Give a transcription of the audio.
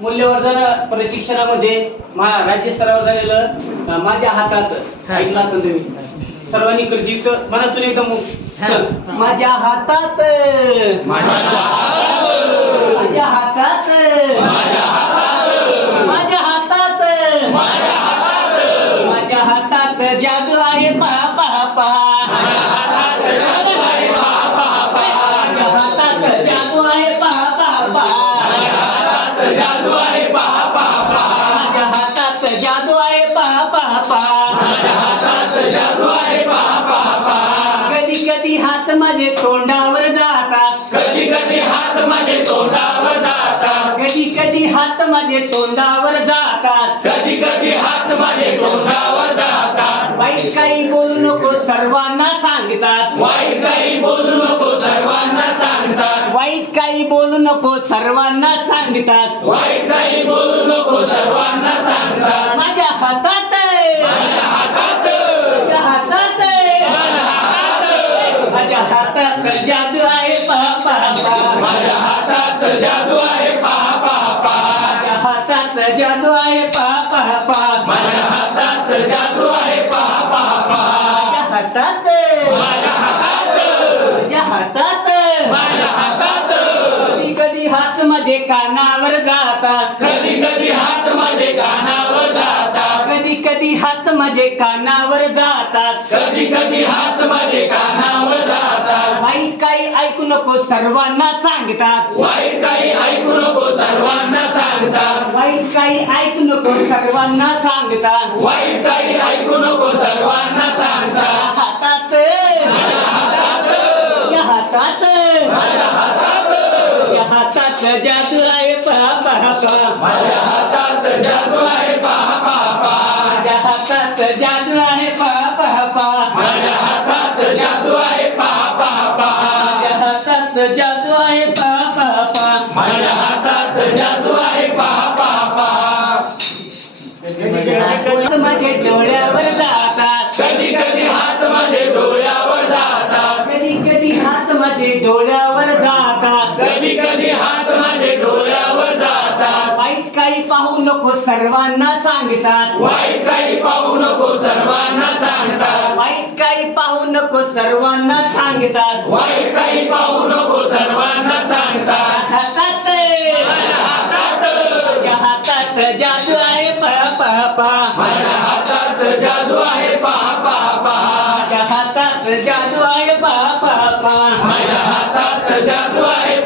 मूल्यवर्धन प्रशिक्षणामध्ये मा राज्य स्तरावर झालेलं माझ्या हातात ऐकलं असेल तुम्ही. सर्वांनी कर्जीच मनातून एकदम. माझ्या हातात. माझ्या हातात. माझ्या हातात जादू आहे पहा पहा पहा कधी कधी हात माझे तोंडावर जातात. कधी कधी हात माझे तोंडावर जातात. कधी कधी हात माझे तोंडावर जातात. कधी कधी हात माझे तोंडावर जातात. वाईट काही बोलू नको सर्वांना सांगतात. वाईट काही बोलू नको सर्वांना सांगतात वाईट काही बोलू नको सर्वांना सांगतात. वाईट काही बोलू नको सर्वांना सांगतात. माझ्या हातात माझ्या हातात. माझ्या हातात माझ्या हातात. माझ्या हातात जादू आहे पहा पहा पहा माझ्या हातात जादू आहे पहा पहा पहा माझ्या हातात जादू आहे पहा पहा पहा माझ्या हातात जादू आहे पहा पहा पहा माझ्या हातात माझ्या हातात. माझ्या हातात माझ्या हातात. माझे कानावर जातात कधी कधी हात माझे कानावर जातात कधी कधी हात माझे कानावर जातात कधी कधी हात माझे कानावर जातात वाईट काही ऐकू नको सर्वांना सांगतात वाईट काही ऐकू नको सर्वांना सांगतात वाईट काही ऐकू नको सर्वांना सांगतात वाईट काही ऐकू नको सर्वांना सांगतात हातात. हातात या हातात माझ्या हातात या हातात जादू आहे पहा पहा पहा माझ्या हातात जादू आहे पहा पहा पहा माझ्या हातात जादू आहे पहा पहा पहा माझ्या हातात जादू आहे पहा पहा पहा माझ्या हातात जादू आहे पहा पहा पहा माझ्या हातात जादू आहे पहा पहा पहा हात माझे डोळ्यावर जातात कधी कधी हात माझे डोळ्यावर जातात कधी कधी हात माझे डोळ्यावर जातात. कधी कधी हात पाहू नको सर्वांना सांगतात. वाईट काही पाहू नको सर्वांना सांगतात. वाईट काही पाहू नको सर्वांना सांगतात. वाईट काही पाहू नको सर्वांना सांगतात. हातात माझ्या हातात जादू आहे पहा पहा पहा. माझ्या हातात जादू आहे पहा पहा पहा. माझ्या हातात जादू आहे पहा पहा पहा. माझ्या हातात जादू आहे